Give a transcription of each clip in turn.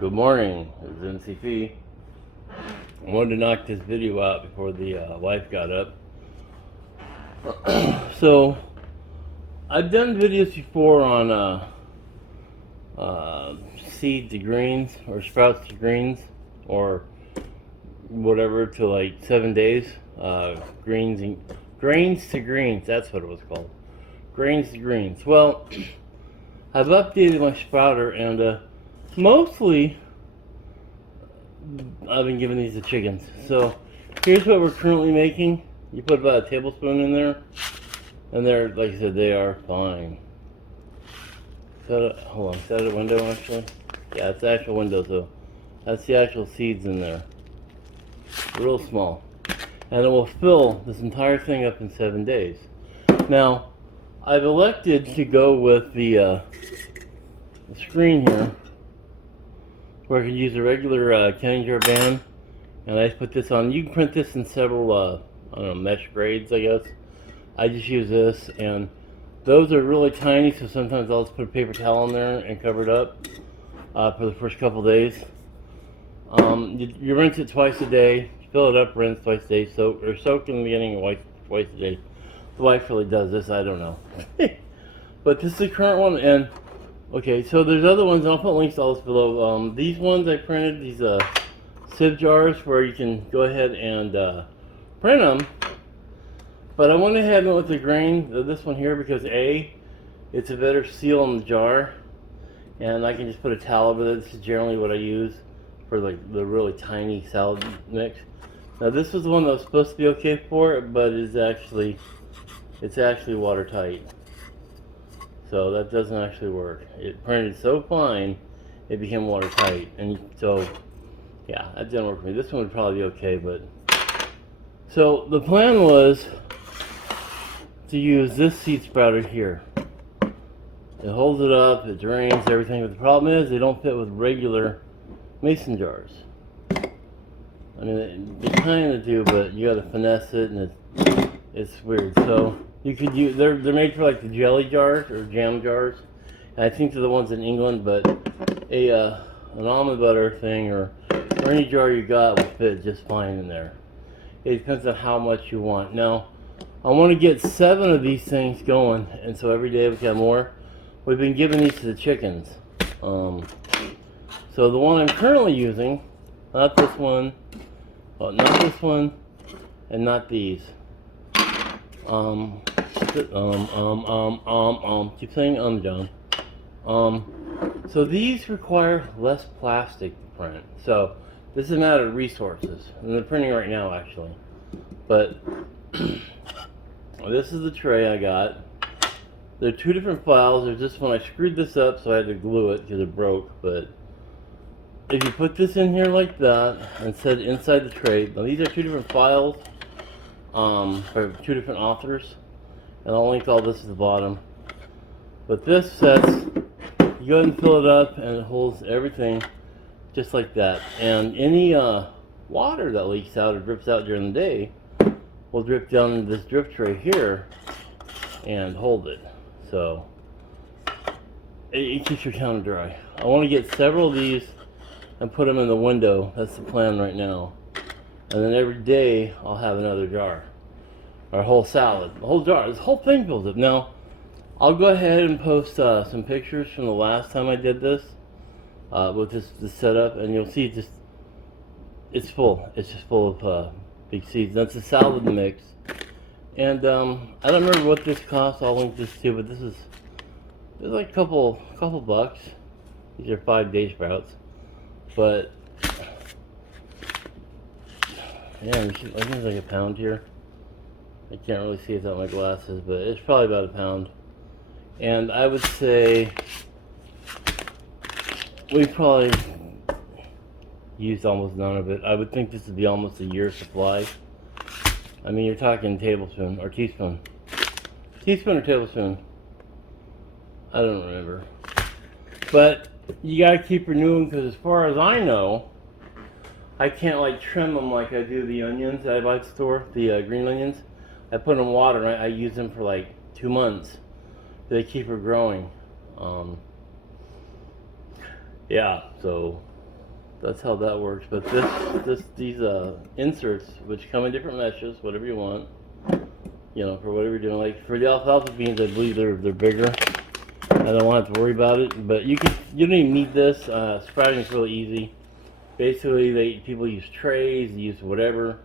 Good morning, it's NCP. I wanted to knock this video out before the wife got up. So, I've done videos before on seed to greens, or sprouts to greens, or whatever, to like 7 days. Grains to greens, that's what it was called. Grains to greens. Well, I've updated my sprouter, and mostly I've been giving these to chickens. So here's what we're currently making. You put about a tablespoon in there, and they're, like I said, they are fine. Hold on, is that a window actually? Yeah, it's the actual window, so that's the actual seeds in there. Real small. And it will fill this entire thing up in 7 days. Now, I've elected to go with the screen here, where I can use a regular canning jar band, and I just put this on. You can print this in several, I don't know, mesh grades, I guess. I just use this, and those are really tiny, so sometimes I'll just put a paper towel in there and cover it up for the first couple days. You rinse it twice a day, fill it up, rinse twice a day, soak in the beginning and twice a day. The wife really does this, I don't know. But this is the current one, and okay, so there's other ones, I'll put links to all this below. These ones I printed, these sieve jars where you can go ahead and print them. But I went ahead and went with the grain, this one here, because it's a better seal in the jar. And I can just put a towel over it. This is generally what I use for like the really tiny salad mix. Now this was the one that was supposed to be okay for it, but it's actually watertight. So that doesn't actually work. It printed so fine, it became watertight, and so yeah, that didn't work for me. This one would probably be okay, but so the plan was to use this seed sprouter here. It holds it up, it drains everything, but the problem is they don't fit with regular mason jars. I mean, they kind of do, but you got to finesse it, and it's weird. So you could use, they're made for like the jelly jars or jam jars, and I think they're the ones in England. But an almond butter thing or any jar you got will fit just fine in there. It depends on how much you want. Now, I want to get 7 of these things going, and so every day we have more. We've been giving these to the chickens. So the one I'm currently using, not this one, and not these. Keep saying John. So these require less plastic to print. So this is a matter of resources. And they're printing right now, actually. But this is the tray I got. There are 2 different files. There's this one. I screwed this up, so I had to glue it because it broke. But if you put this in here like that and set it inside the tray, now these are 2 different files for 2 different authors, and I'll link all this at the bottom. But this sets, you go ahead and fill it up, and it holds everything just like that. And any water that leaks out or drips out during the day will drip down into this drip tray here and hold it. So it keeps your counter dry. I want to get several of these and put them in the window. That's the plan right now. And then every day I'll have another jar, or a whole salad, a whole jar. This whole thing fills up. Now I'll go ahead and post some pictures from the last time I did this with this setup, and you'll see it's full. It's just full of big seeds. That's a salad mix. And I don't remember what this costs. I'll link this too, but it's like a couple bucks. These are 5-day sprouts. But yeah, I think it's like a pound here. I can't really see without my glasses, but it's probably about a pound. And I would say we probably used almost none of it. I would think this would be almost a year's supply. I mean, you're talking tablespoon or teaspoon. Teaspoon or tablespoon? I don't remember. But you gotta keep renewing, because as far as I know, I can't like trim them like I do the onions that I buy at the store, the green onions. I put them in water, and I use them for like 2 months. They keep her growing. Yeah, so that's how that works. But these inserts, which come in different meshes, whatever you want, you know, for whatever you're doing. Like for the alfalfa beans, I believe they're bigger. I don't want to worry about it. But you don't even need this. Sprouting is really easy. Basically, people use trays, use whatever.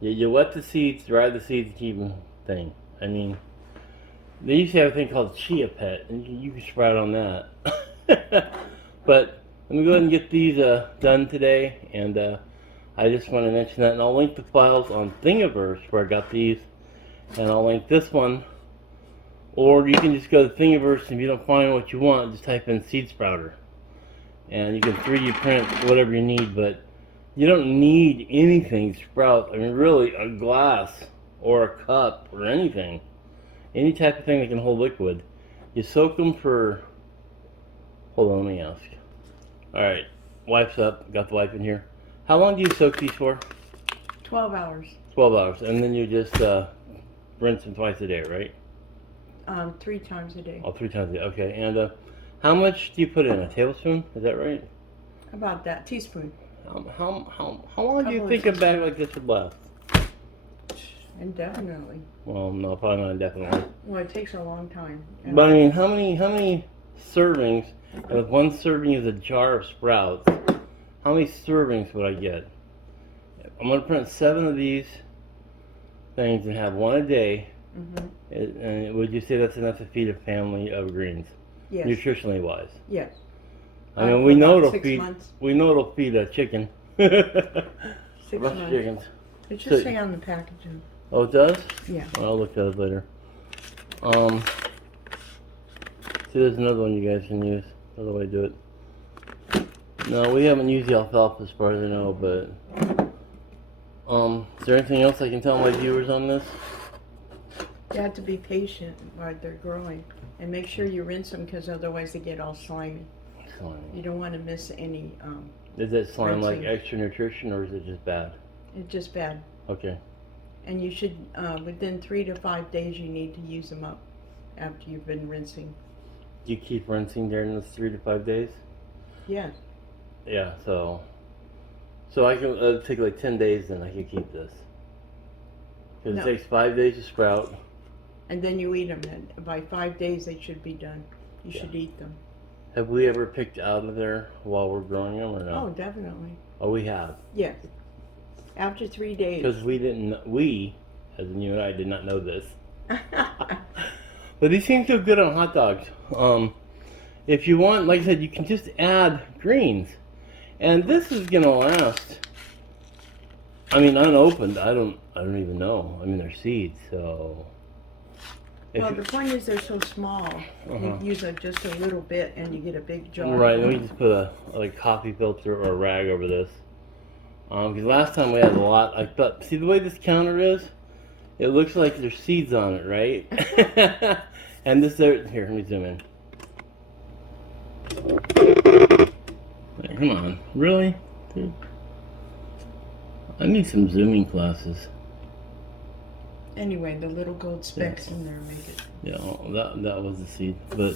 You wet the seeds, dry the seeds, keep them thing. I mean, they used to have a thing called Chia Pet, and you can sprout on that. But let me go ahead and get these done today, and I just want to mention that, and I'll link the files on Thingiverse where I got these, and I'll link this one, or you can just go to Thingiverse, and if you don't find what you want, just type in seed sprouter, and you can 3D print whatever you need, but you don't need anything to sprout. I mean, really, a glass or a cup or anything, any type of thing that can hold liquid. You soak them for, hold on, let me ask. Alright, wife's up, got the wife in here. How long do you soak these for? 12 hours. 12 hours, and then you just rinse them twice a day, right? 3 times a day. Oh, 3 times a day, okay. And how much do you put in? A tablespoon? Is that right? About that, teaspoon. How long do you think a bag like this would last? Indefinitely. Well, no, probably not indefinitely. Well, it takes a long time. But I mean, how many servings? And if one serving is a jar of sprouts, how many servings would I get? I'm gonna print 7 of these things and have 1 a day. Mm-hmm. And would you say that's enough to feed a family of greens? Yes. Nutritionally wise. Yes. I mean, we know it'll 6 feed. months. We know it'll feed a chicken. 6 A bunch months. of chickens. It should say on the packaging. Oh, it does? Yeah. Well, I'll look at it later. See, there's another one you guys can use. Another way to do it. No, we haven't used the alfalfa as far as I know, but is there anything else I can tell my viewers on this? You have to be patient while they're growing, and make sure you rinse them, because otherwise they get all slimy. Slimy. You don't want to miss any. Is that slime like rinsing. extra nutrition, or is it just bad? It's just bad. Okay. And you should, within 3 to 5 days, you need to use them up after you've been rinsing. Do you keep rinsing during those 3 to 5 days? Yes. Yeah. So I can take like 10 days, then I can keep this. Because No. it takes 5 days to sprout. And then you eat them. And by 5 days, they should be done. You should eat them. Have we ever picked out of there while we're growing them, or no? Oh, definitely. Oh, we have. Yes. After 3 days. Because we, as in you and I, did not know this. But these seem to go good on hot dogs. If you want, like I said, you can just add greens. And this is gonna last. I mean, unopened, I don't even know. I mean, they're seeds, so. Well, the point is they're so small. You use just a little bit and you get a big jar. Right, let me just put a coffee filter or a rag over this. Because last time we had a lot, I thought, see the way this counter is? It looks like there's seeds on it, right? And this there, here, let me zoom in. There, come on, really? Dude. I need some zooming classes. Anyway, the little gold specks in there make it. Yeah, well, that was the seed. But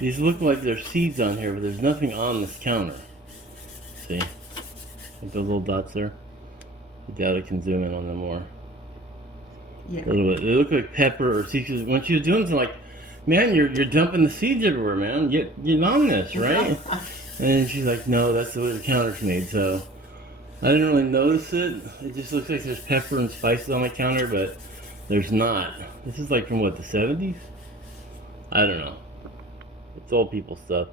these look like there's seeds on here, but there's nothing on this counter. See? Like those little dots there? I doubt I can zoom in on them more. Yeah. A little bit. They look like pepper or seeds. 'Cause when she was doing something like, man, you're dumping the seeds everywhere, man. Get on this, right? And she's like, no, that's the way the counter's made. So I didn't really notice it. It just looks like there's pepper and spices on the counter, but there's not. This is like from what, the 70s? I don't know. It's old people stuff.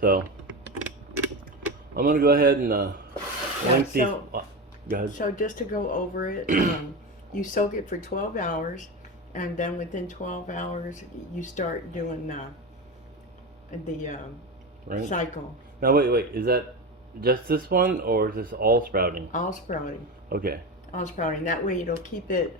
So I'm gonna go ahead and link these. So, go ahead. So just to go over it, you soak it for 12 hours, and then within 12 hours you start doing the Right. cycle. Now wait. Is that just this one, or is this all sprouting? All sprouting. Okay. All sprouting. That way it'll keep it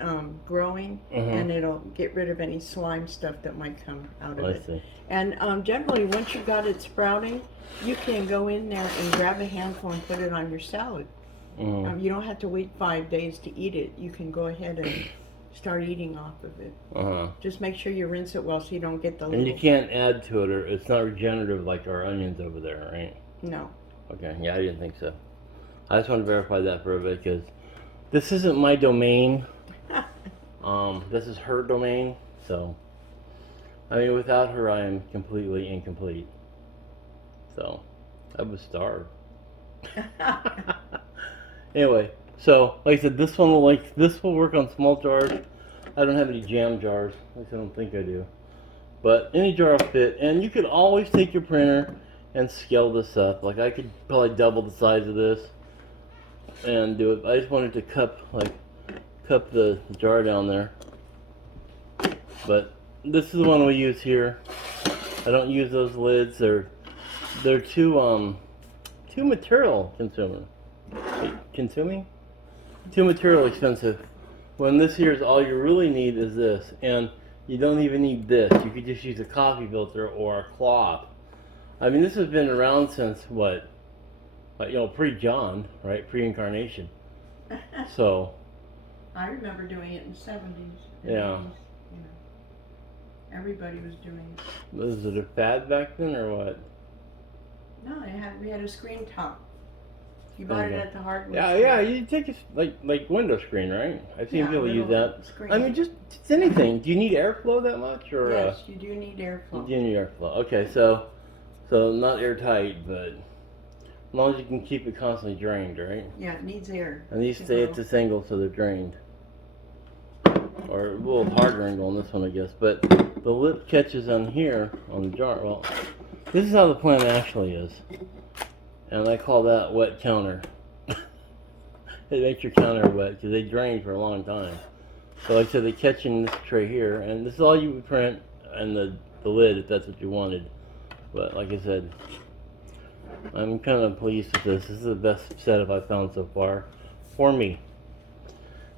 growing, and it'll get rid of any slime stuff that might come out of I it. see. And generally, once you got it sprouting, you can go in there and grab a handful and put it on your salad. You don't have to wait 5 days to eat it. You can go ahead and start eating off of it. Just make sure you rinse it well so you don't get the And you can't add to it, or it's not regenerative like our onions over there, right? No. Okay, yeah, I didn't think so. I just want to verify that for a bit because this isn't my domain. This is her domain. So, I mean, without her, I am completely incomplete. So, I was starved. Anyway, so like I said, this will work on small jars. I don't have any jam jars. At least I don't think I do. But any jar will fit, and you could always take your printer and scale this up. Like I could probably double the size of this and do it. I just wanted to cup the jar down there. But this is the one we use here. I don't use those lids. They're too material consuming. Too material expensive. When this here is all you really need is this, and you don't even need this. You could just use a coffee filter or a cloth. I mean, this has been around since what? Pre-John, right? Pre-incarnation. So. I remember doing it in the 70s. Yeah. 80s, everybody was doing it. Was it a fad back then or what? No, we had a screen top. You bought it at the hardware store. Yeah, you take it like window screen, right? I've seen people use that. Screen. I mean, just anything. Do you need airflow that much, or? Yes, you do need airflow. You do need airflow. Okay, so not airtight, but as long as you can keep it constantly drained, right? Yeah, it needs air. And these stay at this angle, so they're drained. Or a little harder angle on this one, I guess. But the lip catches on here on the jar. Well, this is how the plant actually is. And I call that wet counter. It makes your counter wet because they drain for a long time. So like I said, they catch in this tray here, and this is all you would print, and the lid if that's what you wanted. But like I said, I'm kind of pleased with this. This is the best setup I've found so far for me.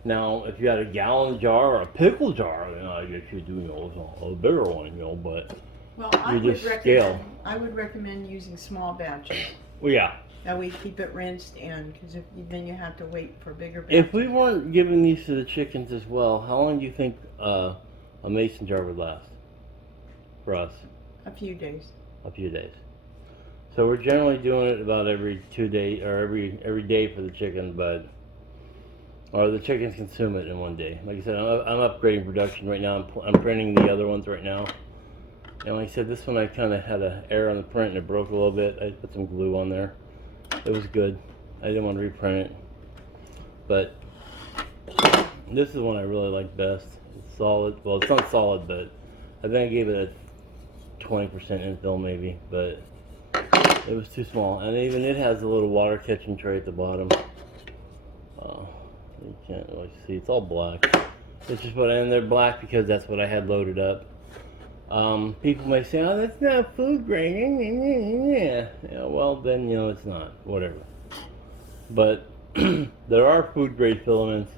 Now, if you had a gallon jar or a pickle jar, I guess you'd do a bigger one, but well, you just scale. I would recommend using small batches. Well, yeah. That way, keep it rinsed, and because then you have to wait for bigger batches. If we weren't giving these to the chickens as well, how long do you think a mason jar would last for us? A few days. A few days. So we're generally doing it about every 2 days or every day for the chicken, or the chickens consume it in one day. Like I said, I'm upgrading production right now. I'm printing the other ones right now. And like I said, this one I kind of had an error on the print and it broke a little bit. I put some glue on there. It was good. I didn't want to reprint it. But this is the one I really like best. It's solid. Well, it's not solid, but I think I gave it a 20% infill maybe. But it was too small. And even it has a little water catching tray at the bottom. You can't really see. It's all black. It's just and they're black because that's what I had loaded up. People may say, "Oh, that's not food grade." Yeah, well then it's not. Whatever. But there are food grade filaments,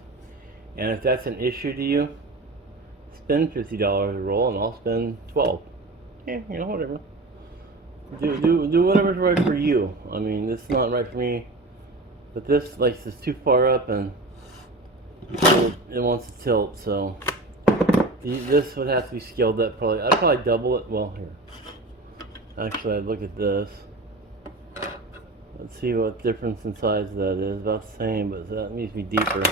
and if that's an issue to you, spend $50 a roll, and I'll spend $12. Yeah, whatever. Do whatever's right for you. I mean, this is not right for me, but this is too far up and it wants to tilt, so. This would have to be scaled up probably. I'd probably double it. Well, here. Actually, I'd look at this. Let's see what difference in size that is. About the same, but that needs to be deeper.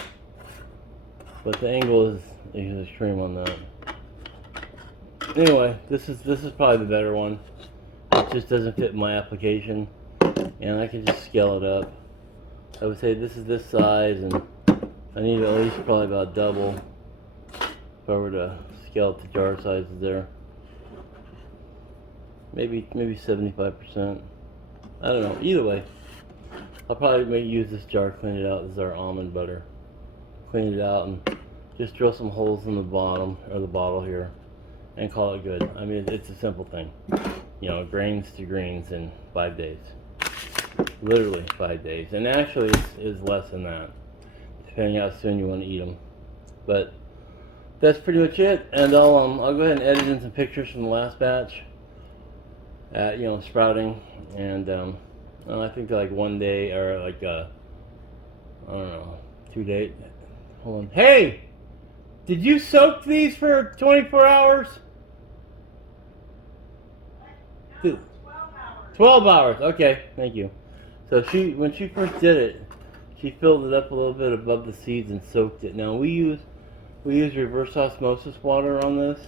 But the angle is extreme on that. Anyway, this is probably the better one. It just doesn't fit my application, and I can just scale it up. I would say this is this size, and I need at least probably about double. If I were to scale up the jar sizes there, maybe 75%. I don't know. Either way, I'll probably use this jar, clean it out. This is our almond butter. Clean it out and just drill some holes in the bottom or the bottle here, and call it good. I mean, it's a simple thing. Grains to greens in 5 days. Literally 5 days, and actually it's less than that, depending how soon you want to eat them. But that's pretty much it, and I'll go ahead and edit in some pictures from the last batch. Sprouting, and I think like 1 day or I don't know, 2 days. Hold on. Hey, did you soak these for 24 hours? 12 hours. 12 hours. Okay, thank you. So when she first did it, she filled it up a little bit above the seeds and soaked it. Now we use reverse osmosis water on this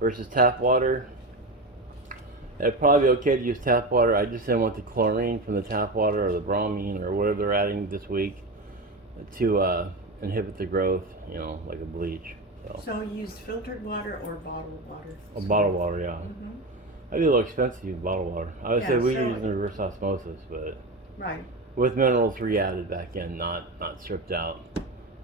versus tap water. It'd probably be okay to use tap water. I just didn't want the chlorine from the tap water or the bromine or whatever they're adding this week to inhibit the growth, you know, like a bleach. So you use filtered water or bottled water? Bottled water, yeah. Mm-hmm. That'd be a little expensive to use bottled water. I would say we so use reverse osmosis, but right. with minerals re-added back in, not stripped out.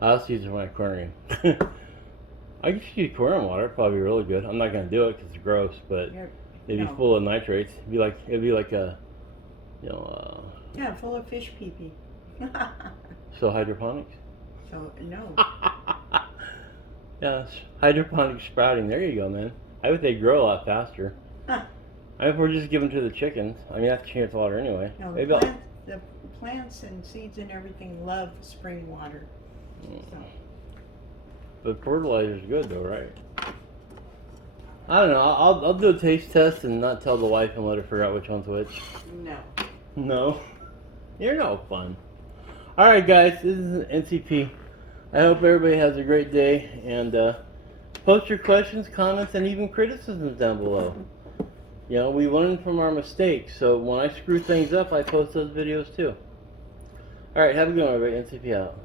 I also use it for my aquarium. I could use aquarium water. It'd probably be really good. I'm not gonna do it because it's gross, but it'd be full of nitrates. It'd be like a, you know. Yeah, full of fish pee-pee. So hydroponics. So no. Yeah, hydroponic sprouting. There you go, man. I bet they grow a lot faster. I mean, if we're just giving to the chickens. I mean, that's chance water anyway. No, Maybe the plants and seeds and everything love spring water. So. But fertilizer's good though, right? I don't know. I'll do a taste test and not tell the wife and let her figure out which one's which. No. No. You're no fun. Alright guys, this is NCP. I hope everybody has a great day, and post your questions, comments, and even criticisms down below. You know, we learn from our mistakes, so when I screw things up, I post those videos too. Alright, have a good one everybody. NCP out.